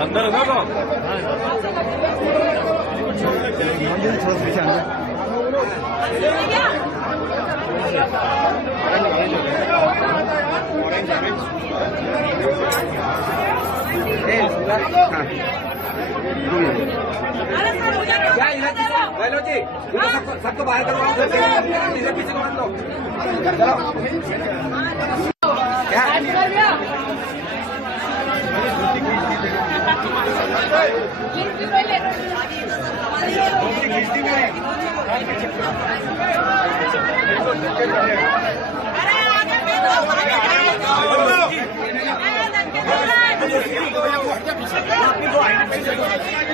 अंदर होगा तो सबको बाहर करवाओ, पीछे मान लो।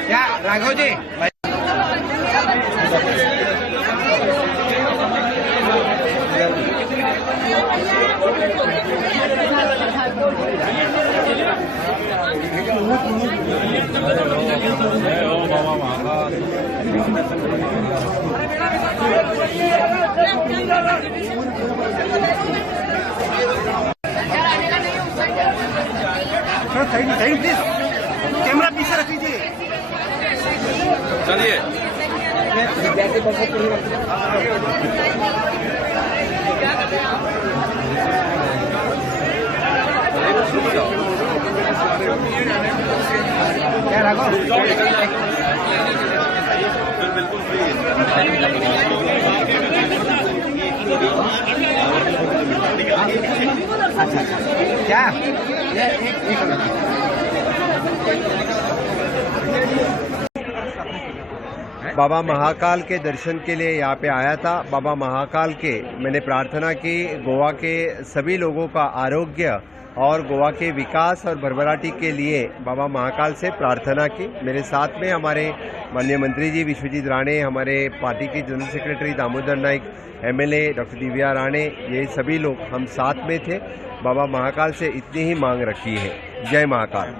क्या राघव जी साइड प्लीज, कैमरा पीछे रख लीजिए। चलिए क्या राघव बिल्कुल फ्री अच्छा क्या बाबा महाकाल के दर्शन के लिए यहाँ पे आया था। बाबा महाकाल के मैंने प्रार्थना की, गोवा के सभी लोगों का आरोग्य और गोवा के विकास और भरभराटी के लिए बाबा महाकाल से प्रार्थना की। मेरे साथ में हमारे माननीय मंत्री जी विश्वजीत राणे, हमारे पार्टी के general secretary Damodar Naik, MLA doctor Divya Rane, ये सभी लोग हम साथ में थे। बाबा महाकाल से इतनी ही मांग रखी है। जय महाकाल।